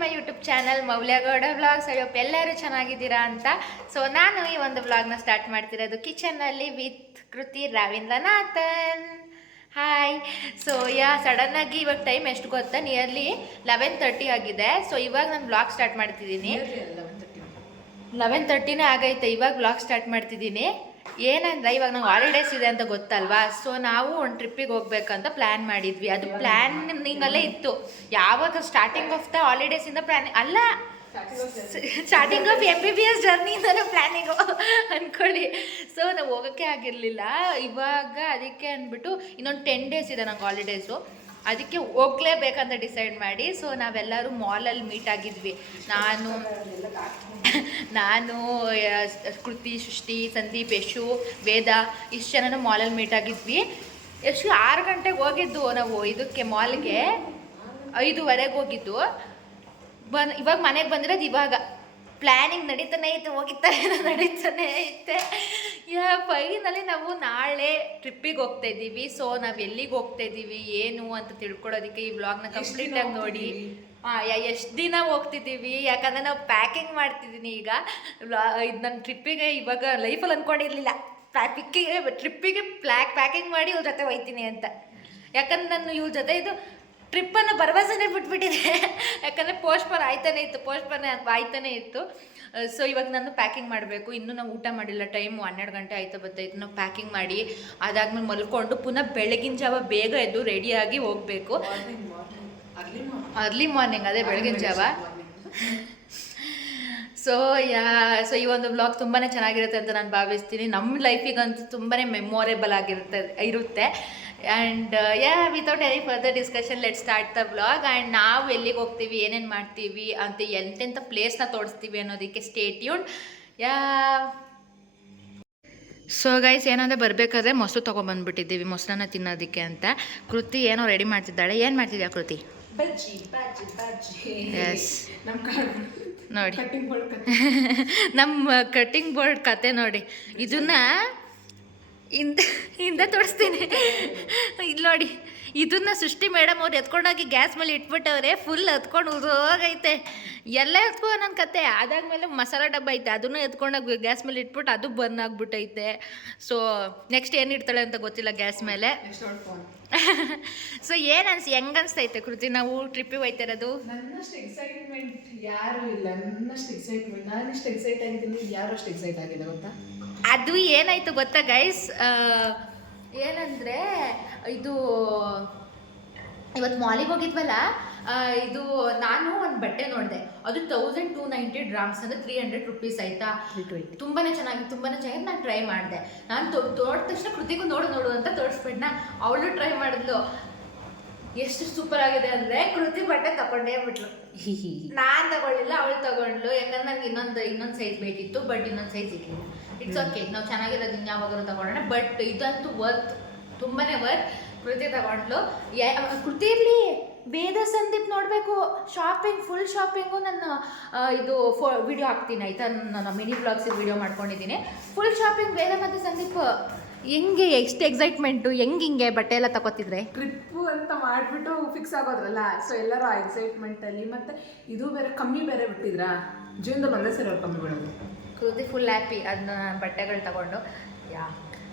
My YouTube channel Moulya Gowda vlogs Ayyappa ಎಲ್ಲರೂ ಚೆನ್ನಾಗಿದ್ದೀರಾ ಅಂತ. ಸೊ ನಾನು ಈ ಒಂದು ವ್ಲಾಗ್ನ ಸ್ಟಾರ್ಟ್ ಮಾಡ್ತಿರೋದು ಕಿಚನ್ನಲ್ಲಿ ವಿತ್ ಕೃತಿ ರವೀಂದ್ರನಾಥನ್. ಹಾಯ್ ಸೊ ಯಾ ಸಡನ್ನಾಗಿ ಇವಾಗ ಟೈಮ್ ಎಷ್ಟು ಗೊತ್ತಾ? ನಿಯರ್ಲಿ ಲೆವೆನ್ ತರ್ಟಿ ಆಗಿದೆ. ಸೊ ಇವಾಗ ನಾನು ಬ್ಲಾಗ್ ಸ್ಟಾರ್ಟ್ ಮಾಡ್ತಿದ್ದೀನಿ. ಲೆವೆನ್ ತರ್ಟಿನೇ ಆಗೈತೆ. ಇವಾಗ ಬ್ಲಾಗ್ ಸ್ಟಾರ್ಟ್ ಮಾಡ್ತಿದ್ದೀನಿ. ಏನಂದ್ರೆ ಇವಾಗ ನಂಗೆ ಹಾಲಿಡೇಸ್ ಇದೆ ಅಂತ ಗೊತ್ತಲ್ವಾ? ಸೊ ನಾವು ಒಂದು ಟ್ರಿಪ್ಪಿಗೆ ಹೋಗ್ಬೇಕಂತ ಪ್ಲ್ಯಾನ್ ಮಾಡಿದ್ವಿ. ಅದು ಪ್ಲ್ಯಾನ್ ನಿಂಗಲ್ಲೇ ಇತ್ತು. ಯಾವಾಗ ಸ್ಟಾರ್ಟಿಂಗ್ ಆಫ್ ದ ಹಾಲಿಡೇಸಿಂದ ಪ್ಲ್ಯಾನ್ ಅಲ್ಲ starting of M B B S ಜರ್ನಿಯಿಂದಲೇ planning ಅಂದ್ಕೊಳ್ಳಿ ಸೊ ನಾವು ಹೋಗೋಕ್ಕೆ ಆಗಿರಲಿಲ್ಲ. ಇವಾಗ ಅದಕ್ಕೆ ಅಂದ್ಬಿಟ್ಟು ಇನ್ನೊಂದು ಟೆನ್ ಡೇಸ್ ಇದೆ ನಂಗೆ ಹಾಲಿಡೇಸು ಅದಕ್ಕೆ ಹೋಗ್ಲೇಬೇಕಂತ ಡಿಸೈಡ್ ಮಾಡಿ ಸೊ ನಾವೆಲ್ಲರೂ ಮಾಲಲ್ಲಿ ಮೀಟ್ ಆಗಿದ್ವಿ. ನಾನು ನಾನು ಕೃತಿ ಸೃಷ್ಟಿ, ಸಂದೀಪ್, ಯಶು, ವೇದ, ಇಷ್ಟು ಜನನೂ ಮಾಲಲ್ಲಿ ಮೀಟ್ ಆಗಿದ್ವಿ. ಎಷ್ಟು ಆರು ಗಂಟೆಗೆ ಹೋಗಿದ್ದು ನಾವು ಇದಕ್ಕೆ ಮಾಲ್ಗೆ ಐದುವರೆಗೆ ಹೋಗಿದ್ದು. ಬನ್, ಇವಾಗ ಮನೆಗೆ ಬಂದಿರೋದು ಇವಾಗ. ಪ್ಲ್ಯಾನಿಂಗ್ ನಡೀತಾನೆ ಐತೆ ಹೋಗಿತ್ತಾನೆ ನಡೀತಾನೆ ಐತೆ. ಯಾ ಫೈನಲಿ ನಾವು ನಾಳೆ ಟ್ರಿಪ್ಪಿಗೆ ಹೋಗ್ತಾ ಇದ್ದೀವಿ. ಸೊ ನಾವು ಎಲ್ಲಿಗೆ ಹೋಗ್ತಾ ಇದ್ದೀವಿ ಏನು ಅಂತ ತಿಳ್ಕೊಳ್ಳೋದಕ್ಕೆ ಈ ವ್ಲಾಗ್ನ ಕಂಪ್ಲೀಟಾಗಿ ನೋಡಿ. ಎಷ್ಟು ದಿನ ಹೋಗ್ತಿದ್ದೀವಿ? ಯಾಕಂದರೆ ನಾವು ಪ್ಯಾಕಿಂಗ್ ಮಾಡ್ತಿದ್ದೀನಿ ಈಗ. ಇದು ನನ್ನ ಟ್ರಿಪ್ಪಿಗೆ ಇವಾಗ ಲೈಫಲ್ಲಿ ಅಂದ್ಕೊಂಡಿರಲಿಲ್ಲ ಪ್ಯಾಪಿಕ್ಕಿಗೆ ಟ್ರಿಪ್ಪಿಗೆ ಪ್ಲ್ಯಾಕ್ ಪ್ಯಾಕಿಂಗ್ ಮಾಡಿ ಇವ್ರ ಜೊತೆ ಹೋಯ್ತೀನಿ ಅಂತ. ಯಾಕಂದ್ರೆ ನಾನು ಇವ್ರ ಜೊತೆ ಇದು ಟ್ರಿಪ್ಪನ್ನು ಭರವಸೆನೇ ಬಿಟ್ಬಿಟ್ಟಿದೆ. ಯಾಕಂದರೆ ಪೋಸ್ಟ್ಪೋನ್ ಆಯ್ತಾನೆ ಇತ್ತು ಪೋಸ್ಟ್ಪೋನ್ ಆಯ್ತಾನೆ ಇತ್ತು. ಸೊ ಇವಾಗ ನಾನು ಪ್ಯಾಕಿಂಗ್ ಮಾಡಬೇಕು. ಇನ್ನೂ ನಾವು ಊಟ ಮಾಡಿಲ್ಲ ಟೈಮು ಹನ್ನೆರಡು ಗಂಟೆ ಆಯ್ತಾ ಬತ್ತಾಯ್ತು ನಾವು ಪ್ಯಾಕಿಂಗ್ ಮಾಡಿ ಅದಾದ್ಮೇಲೆ ಮಲ್ಕೊಂಡು ಪುನಃ ಬೆಳಗಿನ ಜಾವ ಬೇಗ ಎದ್ದು ರೆಡಿಯಾಗಿ ಹೋಗಬೇಕು. ಅರ್ಲಿ ಮಾರ್ನಿಂಗ್ ಅದೇ ಬೆಳಗಿನ ಜಾವ. ಸೊ ಯಾ ಸೊ ಈ ಒಂದು ಬ್ಲಾಗ್ ತುಂಬಾ ಚೆನ್ನಾಗಿರುತ್ತೆ ಅಂತ ನಾನು ಭಾವಿಸ್ತೀನಿ. ನಮ್ಮ ಲೈಫಿಗಂತೂ ತುಂಬಾ ಮೆಮೊರೇಬಲ್ ಆಗಿರುತ್ತೆ, ಇರುತ್ತೆ. And yeah without any further discussion let start the blog and ನಾವು ಎಲ್ಲಿಗೆ ಹೋಗ್ತೀವಿ, ಏನೇನು ಮಾಡ್ತೀವಿ ಅಂತ ಎಂತೆಂಥ ಪ್ಲೇಸ್ನ ತೋರಿಸ್ತೀವಿ ಅನ್ನೋದಕ್ಕೆ ಸ್ಟೇಟ್ಯೂನ್ ಯಾ ಸೊ ಗೈಸ್ ಏನಂದರೆ ಬರಬೇಕಾದ್ರೆ ಮೊಸರು ತೊಗೊಂಬಂದ್ಬಿಟ್ಟಿದ್ದೀವಿ ಮೊಸರನ್ನ ತಿನ್ನೋದಕ್ಕೆ ಅಂತ. ಕೃತಿ ಏನೋ ರೆಡಿ ಮಾಡ್ತಿದ್ದಾಳೆ. ಏನು ಮಾಡ್ತಿದ್ಯಾ ಕೃತಿ? ಬಜ್ಜಿ ಬಜ್ಜಿ ಬಜ್ಜಿ. ಎಸ್ ನಮ್ಮ ನೋಡಿ. ಕಟ್ಟಿಂಗ್ ಬೋರ್ಡ್ ನಮ್ಮ ಕಟ್ಟಿಂಗ್ ಬೋರ್ಡ್ ಕತೆ ನೋಡಿ. ಇದನ್ನ ಹಿಂದೆ ಹಿಂದೆ ತೋರಿಸ್ತೀನಿ. ಇಲ್ಲಿ ನೋಡಿ. ಇದನ್ನ ಸೃಷ್ಟಿ ಮೇಡಮ್ ಅವ್ರು ಎತ್ಕೊಂಡೋಗಿ ಗ್ಯಾಸ್ ಮೇಲೆ ಇಟ್ಬಿಟ್ಟವ್ರೆ ಫುಲ್ ಎತ್ಕೊಂಡು ಹೋಗೈತೆ. ಎಲ್ಲ ಎತ್ಕೊ ನನ್ನ ಕತೆ. ಅದಾದ್ಮೇಲೆ ಮಸಾಲ ಡಬ್ಬ ಐತೆ ಅದನ್ನು ಎತ್ಕೊಂಡೋಗಿ ಗ್ಯಾಸ್ ಮೇಲೆ ಇಟ್ಬಿಟ್ಟು ಅದು ಬರ್ನ್ ಆಗ್ಬಿಟ್ಟೈತೆ. ಸೊ ನೆಕ್ಸ್ಟ್ ಏನು ಇಡ್ತಾಳೆ ಅಂತ ಗೊತ್ತಿಲ್ಲ ಗ್ಯಾಸ್ ಮೇಲೆ. ಸೊ ಏನು ಅನ್ಸಿ ಹೆಂಗ್ ಅನ್ಸ್ತೈತೆ ಕೃತಿ ನಾವು ಟ್ರಿಪ್ಪಿಗೆ ಹೋಯ್ತಿರೋದು ನನ್ನಷ್ಟು ಎಕ್ಸೈಟ್ಮೆಂಟ್ ಯಾರು ಇಲ್ಲ. ನನ್ನಷ್ಟು ಎಕ್ಸೈಟ್ಮೆಂಟ್ ನಾನಿಷ್ಟು ಎಕ್ಸೈಟ್ ಆಗಿದ್ದೀನಿ ಯಾರು ಅಷ್ಟು ಎಕ್ಸೈಟ್ ಆಗಿದೆ ಗೊತ್ತಾ? ಅದು ಏನಾಯ್ತು ಗೊತ್ತಾ ಗೈಸ್ ಏನಂದ್ರೆ ಇದು ಇವತ್ತು ಮಾಲಿಗೆ ಹೋಗಿದ್ವಲ್ಲ ಇದು ನಾನು ಒಂದು ಬಟ್ಟೆ ನೋಡಿದೆ. ಅದು ತೌಸಂಡ್ ಟೂ ನೈಂಟಿ ಡ್ರಾಮ್ಸ್ ಅಂದರೆ ತ್ರೀ ಹಂಡ್ರೆಡ್ ರುಪೀಸ್ ಆಯ್ತಾ? ತುಂಬಾ ಚೆನ್ನಾಗಿ ತುಂಬಾ ಚೆನ್ನಾಗಿ ನಾನು ಟ್ರೈ ಮಾಡಿದೆ. ನಾನು ತೋರ್ದ ತಕ್ಷಣ ಕೃತಿಗೂ ನೋಡು ನೋಡು ಅಂತ ತೋರಿಸ್ಬಿಟ್ನ? ಅವಳು ಟ್ರೈ ಮಾಡಿದ್ಲು. ಎಷ್ಟು ಸೂಪರ್ ಆಗಿದೆ ಅಂದ್ರೆ ಕೃತಿ ಬಟ್ಟೆ ತಗೊಂಡೇ ಬಿಟ್ಲು. ನಾನು ತಗೊಳ್ಳಿಲ್ಲ ಅವಳು ತಗೊಂಡ್ಲು ಯಾಕಂದ್ರೆ ನಂಗೆ ಇನ್ನೊಂದು ಇನ್ನೊಂದು ಸೈಜ್ ಬೇಕಿತ್ತು ಬಟ್ ಇನ್ನೊಂದು ಸೈಜ್ ಸಿಕ್ಕಿಲ್ಲ ಇಟ್ಸ್ ಓಕೆ ನಾವು ಚೆನ್ನಾಗಿರೋದು ಇನ್ಯಾವಾಗಾದ್ರು ತಗೊಳ್ಳೋಣ ಬಟ್ ಇದಂತೂ ವರ್ತ್ ತುಂಬಾನೇ ವರ್ತ್ ಕೃತಿ ತಗೊಂಡ್ಲು ಯಾ- ಕೃತಿ ಇರಲಿ. ವೇದ ಸಂದೀಪ್ ನೋಡಬೇಕು. ಶಾಪಿಂಗ್ ಫುಲ್ ಶಾಪಿಂಗು ನಾನು ಇದು ಫೋ ವಿಡಿಯೋ ಹಾಕ್ತೀನಿ. ಆಯಿತಾ? ನಾನು ಮಿನಿ ಬ್ಲಾಗ್ಸಿಗೆ ವಿಡಿಯೋ ಮಾಡ್ಕೊಂಡಿದ್ದೀನಿ. ಫುಲ್ ಶಾಪಿಂಗ್ ವೇದ ಮತ್ತು ಸಂದೀಪ್ ಹೆಂಗೆ ಎಷ್ಟು ಎಕ್ಸೈಟ್ಮೆಂಟು ಹೆಂಗೆ ಹಿಂಗೆ ಬಟ್ಟೆ ಎಲ್ಲ ತಗೋತಿದ್ರೆ? ಟ್ರಿಪ್ಪು ಅಂತ ಮಾಡಿಬಿಟ್ಟು ಫಿಕ್ಸ್ ಆಗೋದ್ರಲ್ಲ ಸೊ ಎಲ್ಲರೂ ಆ ಎಕ್ಸೈಟ್ಮೆಂಟ್ ಅಲ್ಲಿ ಮತ್ತೆ ಇದು ಬೇರೆ ಕಮ್ಮಿ ಬೇರೆ ಬಿಟ್ಟಿದ್ರಾ? ಜೀವನದಲ್ಲಿ ಒಂದೇ ಸರಿ ಅವ್ರು ಕಮ್ಮಿ ಬಿಡೋದು ಕೃತಿ ಫುಲ್ ಹ್ಯಾಪಿ ಅದನ್ನ ಬಟ್ಟೆಗಳು ತಗೊಂಡು. ಯಾ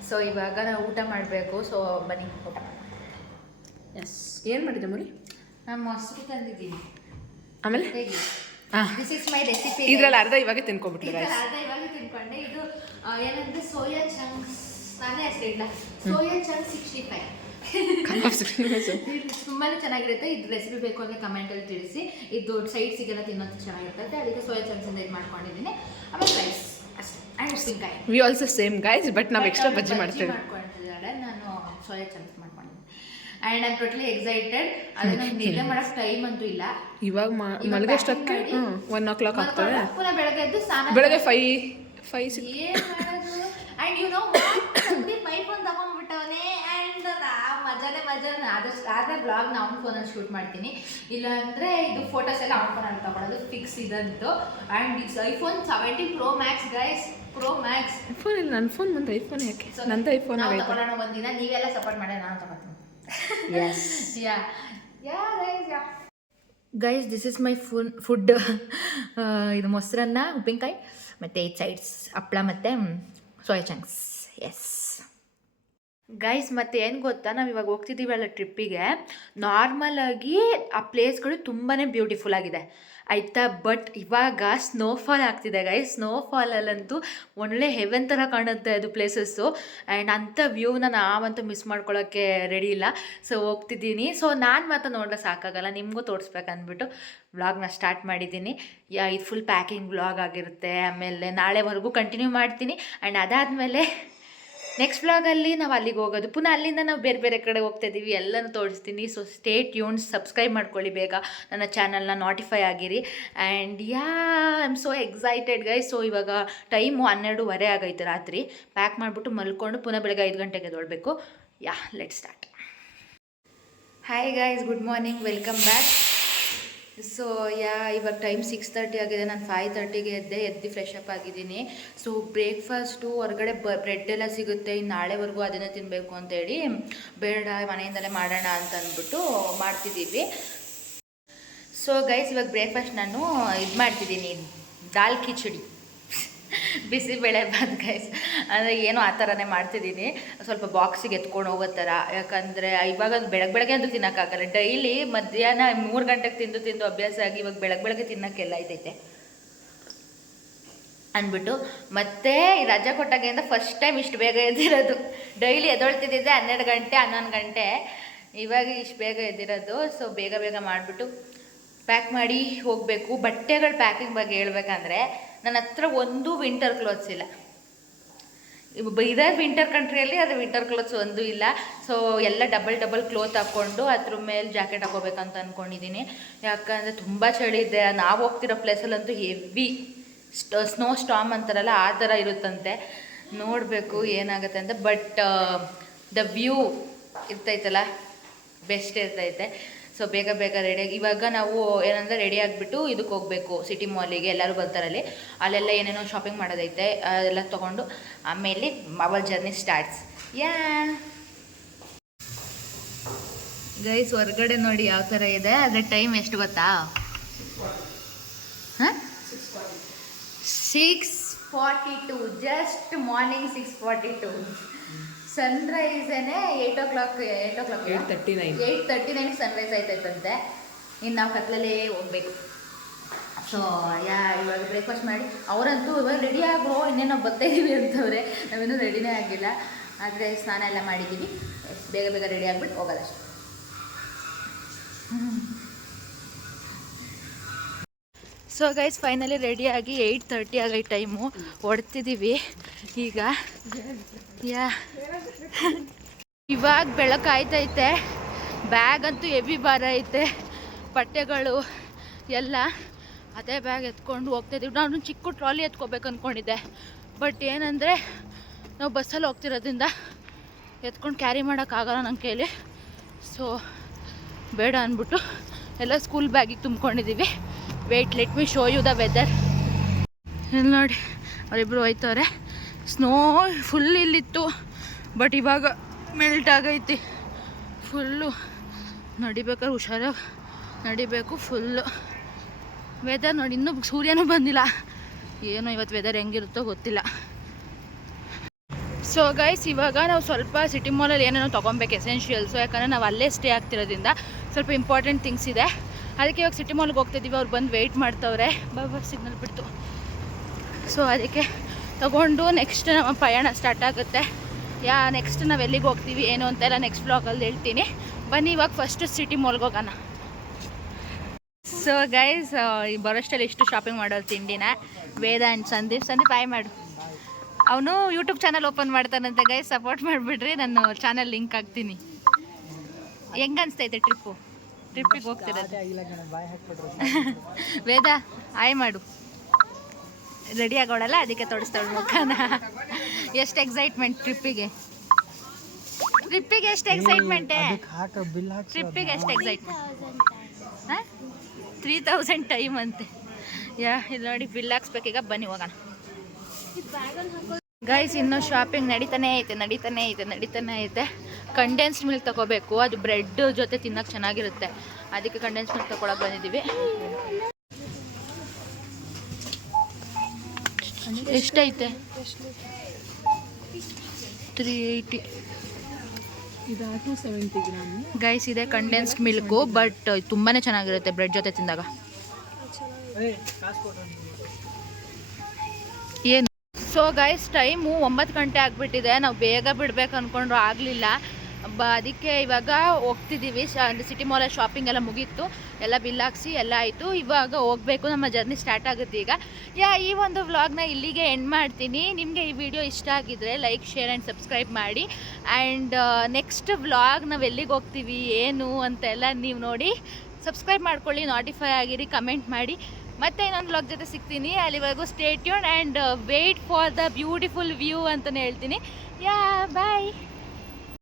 ಸೊ ಇವಾಗ ನಾವು ಊಟ ಮಾಡಬೇಕು ಸೊ ಬನ್ನಿ ಊಟ ಎಸ್ ಏನು ಮಾಡಿದೆ ಮುರಿ ನಾನು ಮೊಸರು ತಂದಿದ್ದೀನಿ. ಆಮೇಲೆ? ದಿಸ್ ಇಸ್ ಮೈ ರೆಸಿಪಿ ಇದ್ರಲ್ಲಿ ಅರ್ಧ ಇವಾಗ guys. ಅರ್ಧ ಇವಾಗ ತಿನ್ಕೊಂಡೆ. ಇದು ಏನಂದ್ರೆ ಸೋಯಾ ಚಂಕ್ಸ್ ನಾನೇ ಹೆಸರಿಲ್ಲ ಸೋಯಾ ಚಂಕ್ ಸಿಕ್ಸ್ಟಿ ಫೈವ್ ತುಂಬಾನೇ ಚೆನ್ನಾಗಿರುತ್ತೆ. ಇದು ರೆಸಿಪಿ ಬೇಕು ಅಂದರೆ ಕಮೆಂಟಲ್ಲಿ ತಿಳಿಸಿ. ಇದು ಸೈಡ್ ಸಿಗೆಲ್ಲ ತಿನ್ನೋದು ಚೆನ್ನಾಗಿರುತ್ತೆ. ಅದಕ್ಕೆ ಸೋಯಾ ಚಂಕ್ಸ್ ಇಂದ ಇದು ಮಾಡ್ಕೊಂಡಿದ್ದೀನಿ. ಆಮೇಲೆ ರೈಸ್ ಅಷ್ಟೇ. ಆ್ಯಂಡ್ ಉಪ್ಪಿನಕಾಯಿ we also same guys but ನಾವು ಎಕ್ಸ್ಟ್ರಾ ಬಜ್ಜಿ ಮಾಡ್ತೇವೆ. ನಾನು soya chunks and I'm totally excited ಅದು ನಂಗೆ ನಿದ್ದೆ ಮಾಡಕ್ ಟೈಮ್ ಅಂತೂ ಇಲ್ಲ. ಇವಾಗ ಮಲಗೋಷ್ಟಕ್ಕೆ ಒನ್ ಓ ಕ್ಲಾಕ್ ಆಗ್ತದೆ ಪುನಃ ಬೆಳಗ್ಗೆ ಎದ್ದು ಸ್ನಾನ ಬೆಳಗ್ಗೆ ಫೈ ಫೈ ಸಿಕ್ಸ್ ಆ್ಯಂಡ್ ಮಾಡೋದು? ಯು ನೋ ಮೈ ಫೋನ್ ತಗೊಂಡ್ಬಿಟ್ಟವನೇ. ಆ್ಯಂಡ್ ನಾ ಮಜಾನೆ ಮಜಾನೆ ಆದಷ್ಟು ಆದರೆ ಬ್ಲಾಗ್ ನಾ ಅವ್ನ ಫೋನಲ್ಲಿ ಶೂಟ್ ಮಾಡ್ತೀನಿ. ಇಲ್ಲಾಂದರೆ ಇದು ಫೋಟೋಸ್ ಎಲ್ಲ ಅವ್ನ ಫೋನಲ್ಲಿ ತಗೊಳ್ಳೋದು fix ಇದಂತು. And it's iPhone seventy pro max guys pro max phone ಇಲ್ಲ ನನ್ನ ಫೋನ್ ಮುಂದೆ ಐಫೋನ್ ಯಾಕೆ? ನಂದು ಐಫೋನ್ ತಗೊಳ್ಳೋಣ ಒಂದಿನ. ನೀವೆಲ್ಲ ಸಪೋರ್ಟ್ ಮಾಡಿ ನಾನು ತಗೋತೀನಿ yeah yeah guys yeah. Guys this is my full food ಇದು ಮೊಸರನ್ನ ಉಪ್ಪಿನಕಾಯಿ ಮತ್ತು ಏಟ್ ಸೈಡ್ಸ್ ಹಪ್ಪಳ ಮತ್ತು ಸೋಯಾ ಚಂಕ್ಸ್ ಎಸ್ ಗೈಸ್ ಮತ್ತು ಏನು ಗೊತ್ತಾ? ನಾವು ಇವಾಗ ಹೋಗ್ತಿದ್ದೀವಲ್ಲ ಟ್ರಿಪ್ಪಿಗೆ ನಾರ್ಮಲಾಗಿ ಆ ಪ್ಲೇಸ್ಗಳು ತುಂಬಾ ಬ್ಯೂಟಿಫುಲ್ ಆಗಿದೆ. ಆಯಿತಾ? ಬಟ್ ಇವಾಗ ಸ್ನೋಫಾಲ್ ಆಗ್ತಿದೆ ಗೈಸ್ ಸ್ನೋಫಾಲಲ್ಲಂತೂ ಒಳ್ಳೆ ಹೆವೆನ್ ಥರ ಕಾಣುತ್ತೆ ಅದು ಪ್ಲೇಸಸ್ಸು ಆ್ಯಂಡ್ ಅಂಥ ವ್ಯೂನ ನಾವಂತೂ ಮಿಸ್ ಮಾಡ್ಕೊಳ್ಳೋಕ್ಕೆ ರೆಡಿ ಇಲ್ಲ. ಸೊ ಹೋಗ್ತಿದ್ದೀನಿ. ಸೊ ನಾನು ಮಾತ್ರ ನೋಡಿದ್ರೆ ಸಾಕಾಗಲ್ಲ. ನಿಮಗೂ ತೋರಿಸ್ಬೇಕನ್ಬಿಟ್ಟು ವ್ಲಾಗ್ನ ಸ್ಟಾರ್ಟ್ ಮಾಡಿದ್ದೀನಿ. ಇದು ಫುಲ್ ಪ್ಯಾಕಿಂಗ್ ವ್ಲಾಗ್ ಆಗಿರುತ್ತೆ. ಆಮೇಲೆ ನಾಳೆವರೆಗೂ ಕಂಟಿನ್ಯೂ ಮಾಡ್ತೀನಿ. ಆ್ಯಂಡ್ ಅದಾದಮೇಲೆ ನೆಕ್ಸ್ಟ್ ವ್ಲಾಗಲ್ಲಿ ನಾವು ಅಲ್ಲಿಗೆ ಹೋಗೋದು. ಪುನಃ ಅಲ್ಲಿಂದ ನಾವು ಬೇರೆ ಬೇರೆ ಕಡೆ ಹೋಗ್ತಾ ಇದ್ದೀವಿ ಎಲ್ಲನೂ ತೋರಿಸ್ತೀನಿ. ಸೊ ಸ್ಟೇಟ್ ಟ್ಯೂನ್ಸ್ ಸಬ್ಸ್ಕ್ರೈಬ್ ಮಾಡ್ಕೊಳ್ಳಿ ಬೇಗ. ನನ್ನ ಚಾನಲ್ನ ನೋಟಿಫೈ ಆಗಿರಿ. And ya I am so excited guy so ಇವಾಗ ಟೈಮು ಹನ್ನೆರಡೂವರೆ ಆಗೈತೆ ರಾತ್ರಿ. ಪ್ಯಾಕ್ ಮಾಡಿಬಿಟ್ಟು ಮಲ್ಕೊಂಡು ಪುನಃ ಬೆಳಗ್ಗೆ ಐದು ಗಂಟೆಗೆ ಎದ್ದೊಳ್ಬೇಕು. Yeah let start hi guys good morning welcome back so yeah ಇವಾಗ ಟೈಮ್ ಸಿಕ್ಸ್ ತರ್ಟಿ ಆಗಿದೆ. ನಾನು ಫೈವ್ ತರ್ಟಿಗೆ ಎದ್ದೆ, ಎದ್ದು ಫ್ರೆಶ್ ಅಪ್ ಆಗಿದ್ದೀನಿ. ಸೊ ಬ್ರೇಕ್ಫಾಸ್ಟು ಹೊರಗಡೆ ಬ ಬ್ರೆಡ್ ಎಲ್ಲ ಸಿಗುತ್ತೆ. ಇನ್ನು ನಾಳೆವರೆಗೂ ಅದನ್ನು ತಿನ್ನಬೇಕು ಅಂತೇಳಿ ಬೇಡ, ಮನೆಯಿಂದಲೇ ಮಾಡೋಣ ಅಂತ ಅಂದ್ಬಿಟ್ಟು ಮಾಡ್ತಿದ್ದೀವಿ. ಸೊ ಗೈಸ್ ಇವಾಗ ಬ್ರೇಕ್ಫಾಸ್ಟ್ ನಾನು ಇದು ಮಾಡ್ತಿದ್ದೀನಿ. ದಾಲ್ ಕಿಚಡಿ. ಬಿಸಿಬೇಳೆ ಬಾತ್ ಗೈಸ್ ಅಂದರೆ ಏನೋ ಆ ಥರನೇ ಮಾಡ್ತಿದ್ದೀನಿ. ಸ್ವಲ್ಪ ಬಾಕ್ಸಿಗೆ ಎತ್ಕೊಂಡು ಹೋಗೋ ಥರ ಯಾಕಂದರೆ ಇವಾಗ ಬೆಳಗ್ಗೆ ಬೆಳಗ್ಗೆ ಅಂತೂ ತಿನ್ನೋಕ್ಕಾಗಲ್ಲ. ಡೈಲಿ ಮಧ್ಯಾಹ್ನ ಮೂರು ಗಂಟೆಗೆ ತಿಂದು ತಿಂದು ಅಭ್ಯಾಸ ಆಗಿ ಇವಾಗ ಬೆಳಗ್ಗೆ ಬೆಳಗ್ಗೆ ತಿನ್ನೋಕ್ಕೆಲ್ಲ ಇದೈತೆ. ಅಂದ್ಬಿಟ್ಟು ಮತ್ತೆ ರಜಾ ಕೊಟ್ಟಾಗಿಂದ ಫಸ್ಟ್ ಟೈಮ್ ಇಷ್ಟು ಬೇಗ ಎದ್ದಿರೋದು. ಡೈಲಿ ಎದೊಳ್ತಿದ್ದಿದ್ದೆ ಹನ್ನೆರಡು ಗಂಟೆ, ಹನ್ನೊಂದು ಗಂಟೆ. ಇವಾಗ ಇಷ್ಟು ಬೇಗ ಎದ್ದಿರೋದು. ಸೊ ಬೇಗ ಬೇಗ ಮಾಡಿಬಿಟ್ಟು ಪ್ಯಾಕ್ ಮಾಡಿ ಹೋಗಬೇಕು. ಬಟ್ಟೆಗಳ ಪ್ಯಾಕಿಂಗ್ ಬಗ್ಗೆ ಹೇಳ್ಬೇಕಂದ್ರೆ ನನ್ನ ಹತ್ರ ಒಂದು ವಿಂಟರ್ ಕ್ಲೋತ್ಸ್ ಇಲ್ಲ. ಇದೇ ವಿಂಟರ್ ಕಂಟ್ರಿಯಲ್ಲಿ ಅದು ವಿಂಟರ್ ಕ್ಲೋತ್ಸ್ ಒಂದು ಇಲ್ಲ. ಸೊ ಎಲ್ಲ ಡಬಲ್ ಡಬಲ್ ಕ್ಲೋತ್ ಹಾಕ್ಕೊಂಡು ಅದ್ರ ಮೇಲೆ ಜಾಕೆಟ್ ಹಾಕೋಬೇಕಂತ ಅಂದ್ಕೊಂಡಿದ್ದೀನಿ ಯಾಕಂದರೆ ತುಂಬ ಚಳಿ ಇದೆ. ನಾವು ಹೋಗ್ತಿರೋ ಪ್ಲೇಸಲ್ಲಂತೂ ಹೆವಿ ಸ್ನೋ ಸ್ಟಾಮ್ ಅಂತಾರಲ್ಲ, ಆ ಥರ ಇರುತ್ತಂತೆ. ನೋಡಬೇಕು ಏನಾಗುತ್ತೆ ಅಂತ. ಬಟ್ ದ ವ್ಯೂ ಇರ್ತೈತಲ್ಲ ಬೆಸ್ಟ್ ಇರ್ತೈತೆ. ಸೊ ಬೇಗ ಬೇಗ ರೆಡಿಯಾಗಿ ಇವಾಗ ನಾವು ಏನಂದರೆ ರೆಡಿ ಆಗಿಬಿಟ್ಟು ಇದಕ್ಕೆ ಹೋಗಬೇಕು ಸಿಟಿ ಮಾಲಿಗೆ ಎಲ್ಲರೂ ಬರ್ತಾರಲ್ಲಿ. ಅಲ್ಲೆಲ್ಲ ಏನೇನೋ ಶಾಪಿಂಗ್ ಮಾಡೋದೈತೆ, ಅದೆಲ್ಲ ತೊಗೊಂಡು ಆಮೇಲೆ our journey starts yeah guys ಹೊರಗಡೆ ನೋಡಿ ಯಾವ ಥರ ಇದೆ, ಅದರ ಟೈಮ್ ಎಷ್ಟು ಗೊತ್ತಾ? ಹಾಂ six forty two just morning six forty two ಸನ್ರೈಸೇನೆ eight o'clock eight o'clock eight thirty nine eight thirty nine sunrise ಆಯ್ತೈತಂತೆ. ಇನ್ನು ನಾವು ಕತ್ಲಲ್ಲೇ ಹೋಗ್ಬೇಕು. ಸೊ ಯಾ ಇವಾಗ ಬ್ರೇಕ್ಫಾಸ್ಟ್ ಮಾಡಿ. ಅವರಂತೂ ಇವಾಗ ರೆಡಿ ಆಗೋ ಇನ್ನೇನೋ ಬರ್ತಾ ಇದ್ದೀವಿ ಅಂತವ್ರೆ. ನಾವಿನ್ನೂ ರೆಡಿನೇ ಆಗಿಲ್ಲ. ಆದರೆ ಸ್ನಾನ ಎಲ್ಲ ಮಾಡಿದ್ದೀವಿ ಬೇಗ ಬೇಗ ರೆಡಿ ಆಗ್ಬಿಟ್ಟು ಹೋಗೋದಷ್ಟೆ. ಸೊ ಗೈಸ್ ಫೈನಲಿ ರೆಡಿಯಾಗಿ ಏಯ್ಟ್ ತರ್ಟಿ ಆಗೈ ಟೈಮು ಹೊಡ್ತಿದ್ದೀವಿ ಈಗ. ಯಾ ಇವಾಗ ಬೆಳಕಾಯ್ತೈತೆ ಬ್ಯಾಗ್ ಅಂತೂ ಹೆವಿ ಭಾರ ಐತೆ. ಬಟ್ಟೆಗಳು ಎಲ್ಲ ಅದೇ ಬ್ಯಾಗ್ ಎತ್ಕೊಂಡು ಹೋಗ್ತಾಯಿದ್ದೀವಿ ನಾನು ಚಿಕ್ಕ ಟ್ರಾಲಿ ಎತ್ಕೋಬೇಕು ಅಂದ್ಕೊಂಡಿದ್ದೆ ಬಟ್ ಏನಂದರೆ, ನಾವು ಬಸ್ಸಲ್ಲಿ ಹೋಗ್ತಿರೋದ್ರಿಂದ ಎತ್ಕೊಂಡು ಕ್ಯಾರಿ ಮಾಡೋಕ್ಕಾಗಲ್ಲ ನನ್ನ ಕೈಲಿ ಸೊ ಬೇಡ ಅಂದ್ಬಿಟ್ಟು ಎಲ್ಲ ಸ್ಕೂಲ್ ಬ್ಯಾಗಿಗೆ ತುಂಬ್ಕೊಂಡಿದ್ದೀವಿ wait let me show you the weather ಇಲ್ಲಿ ನೋಡಿ ಅವರಿಬ್ಬರು ಹೋಯ್ತವ್ರೆ. ಸ್ನೋ ಫುಲ್ ಇಲ್ಲಿತ್ತು ಬಟ್ ಇವಾಗ ಮೆಲ್ಟ್ ಆಗೈತಿ. ಫುಲ್ಲು ನಡಿಬೇಕಾದ್ರೆ ಹುಷಾರಾಗಿ ನಡಿಬೇಕು ಫುಲ್ಲು ವೆದರ್ ನೋಡಿ, ಇನ್ನೂ ಸೂರ್ಯನೂ ಬಂದಿಲ್ಲ. ಏನೋ ಇವತ್ತು ವೆದರ್ ಹೆಂಗಿರುತ್ತೋ ಗೊತ್ತಿಲ್ಲ. ಸೊ ಗೈಸ್ ಇವಾಗ ನಾವು ಸ್ವಲ್ಪ ಸಿಟಿ ಮಾಲಲ್ಲಿ ಏನೇನೋ ತೊಗೊಬೇಕು ಎಸೆನ್ಷಿಯಲ್ಸು ಯಾಕಂದರೆ ನಾವು ಅಲ್ಲೇ ಸ್ಟೇ ಆಗ್ತಿರೋದ್ರಿಂದ ಸ್ವಲ್ಪ ಇಂಪಾರ್ಟೆಂಟ್ ಥಿಂಗ್ಸ್ ಇದೆ. ಅದಕ್ಕೆ ಇವಾಗ ಸಿಟಿ ಮಾಲ್ಗೆ ಹೋಗ್ತಿದ್ದೀವಿ ಅವ್ರು ಬಂದು ವೆಯ್ಟ್ ಮಾಡ್ತವ್ರೆ. ಬಾಬಾ ಸಿಗ್ನಲ್ ಬಿಡ್ತು. ಸೊ ಅದಕ್ಕೆ ತಗೊಂಡು ನೆಕ್ಸ್ಟ್ ನಮ್ಮ ಪಯಣ ಸ್ಟಾರ್ಟ್ ಆಗುತ್ತೆ. ಯಾ ನೆಕ್ಸ್ಟ್ ನಾವು ಎಲ್ಲಿಗೆ ಹೋಗ್ತೀವಿ, ಏನು ಅಂತೆಲ್ಲ ನೆಕ್ಸ್ಟ್ ಬ್ಲಾಗಲ್ಲಿ ಹೇಳ್ತೀನಿ. ಬನ್ನಿ, ಇವಾಗ ಫಸ್ಟು ಸಿಟಿ ಮಾಲ್ಗೆ ಹೋಗೋಣ. ಸೊ ಗೈಸ್ ಬರೋಷ್ಟಲ್ಲಿ ಇಷ್ಟು ಶಾಪಿಂಗ್ ಮಾಡೋದು ತಿಂಡಿನ. ವೇದ ಆ್ಯಂಡ್ ಸಂದೀಪ್. ಸಂದೀಪ್ ಆಯ್ ಮಾಡು. ಅವನು ಯೂಟ್ಯೂಬ್ ಚಾನಲ್ ಓಪನ್ ಮಾಡ್ತಾನಂತೆ ಗೈಸ್ ಸಪೋರ್ಟ್ ಮಾಡಿಬಿಡ್ರಿ. ನಾನು ಚಾನಲ್ ಲಿಂಕ್ ಹಾಕ್ತೀನಿ. ಹೆಂಗೆ ಅನಿಸ್ತೈತೆ ಟ್ರಿಪ್ಪು ಟ್ರಿಪ್ಪಿಗೆ ಹೋಗ್ತಿರೋದು ವೇದ ಆಯ್ ಮಾಡು. ರೆಡಿ ಆಗೋಳಲ್ಲ? ಅದಕ್ಕೆ ತೋರಿಸ್ತಾಳು ಮುಖನ. ಎಷ್ಟು ಎಕ್ಸೈಟ್ಮೆಂಟ್ ಟ್ರಿಪ್ಪಿಗೆ ಟ್ರಿಪ್ಪಿಗೆ ಎಷ್ಟು ಎಕ್ಸೈಟ್ಮೆಂಟೇ ಟ್ರಿಪ್ಪಿಗೆ ಎಷ್ಟು ಎಕ್ಸೈಟ್ಮೆಂಟ್ ಹಾಂ? ತ್ರೀ ತೌಸಂಡ್ ಟೈಮ್ ಅಂತೆ. ಯಾ ಇದು ನೋಡಿ ಬಿಲ್ ಹಾಕ್ಸ್ಬೇಕೀಗ ಬನ್ನಿ ಹೋಗೋಣ. ಗೈಸ್ ಇನ್ನೂ ಶಾಪಿಂಗ್ ನಡೀತಾನೆ ಐತೆ ನಡೀತಾನೆ ಐತೆ ನಡೀತಾನೆ ಐತೆ. ಕಂಡೆನ್ಸ್ಡ್ ಮಿಲ್ಕ್ ತಗೋಬೇಕು. ಅದು ಬ್ರೆಡ್ ಜೊತೆ ತಿನ್ನಕ್ಕೆ ಚೆನ್ನಾಗಿರುತ್ತೆ. ಅದಕ್ಕೆ ಕಂಡೆನ್ಸ್ ಮಿಲ್ಕ್ ತಗೊಳಕ್ ಬಂದಿದ್ದೀವಿ. ಎಷ್ಟೈತೆ? ತ್ರೀ ಏಯ್ಟಿ ಗೈಸ್ ಇದೆ ಕಂಡೆನ್ಸ್ಡ್ ಮಿಲ್ಕು ಬಟ್ ತುಂಬಾ ಚೆನ್ನಾಗಿರುತ್ತೆ ಬ್ರೆಡ್ ಜೊತೆ ತಿಂದಾಗ. ಏನು? ಸೊ ಗೈಸ್ ಟೈಮು ಒಂಬತ್ತು ಗಂಟೆ ಆಗಿಬಿಟ್ಟಿದೆ. ನಾವು ಬೇಗ ಬಿಡಬೇಕು ಅಂದ್ಕೊಂಡ್ರು ಆಗಲಿಲ್ಲ. ಬ, ಅದಕ್ಕೆ ಇವಾಗ ಹೋಗ್ತಿದ್ದೀವಿ. ಸಿಟಿ ಮಾಲಲ್ಲಿ ಶಾಪಿಂಗ್ ಎಲ್ಲ ಮುಗೀತು. ಎಲ್ಲ ಬಿಲ್ ಹಾಕ್ಸಿ ಎಲ್ಲ ಆಯಿತು. ಇವಾಗ ಹೋಗಬೇಕು. ನಮ್ಮ ಜರ್ನಿ ಸ್ಟಾರ್ಟ್ ಆಗುತ್ತೆ ಈಗ. ಯಾ, ಈ ಒಂದು ವ್ಲಾಗ್ನ ಇಲ್ಲಿಗೆ ಎಂಡ್ ಮಾಡ್ತೀನಿ. ನಿಮಗೆ ಈ ವಿಡಿಯೋ ಇಷ್ಟ ಆಗಿದ್ರೆ ಲೈಕ್ ಶೇರ್ ಆ್ಯಂಡ್ ಸಬ್ಸ್ಕ್ರೈಬ್ ಮಾಡಿ. ಆ್ಯಂಡ್ ನೆಕ್ಸ್ಟ್ ವ್ಲಾಗ್ ನಾವು ಎಲ್ಲಿಗೆ ಹೋಗ್ತೀವಿ, ಏನು ಅಂತೆಲ್ಲ ನೀವು ನೋಡಿ. ಸಬ್ಸ್ಕ್ರೈಬ್ ಮಾಡ್ಕೊಳ್ಳಿ ನೋಟಿಫೈ ಆಗಿರಿ ಕಮೆಂಟ್ ಮಾಡಿ. ಮತ್ತೆ ಇನ್ನೊಂದು ವ್ಲಾಗ್ ಜೊತೆ ಸಿಗ್ತೀನಿ. ಅಲ್ಲಿವರೆಗೂ stay tuned and wait for the beautiful view ಅಂತಲೇ ಹೇಳ್ತೀನಿ. ಯಾ ಬಾಯ್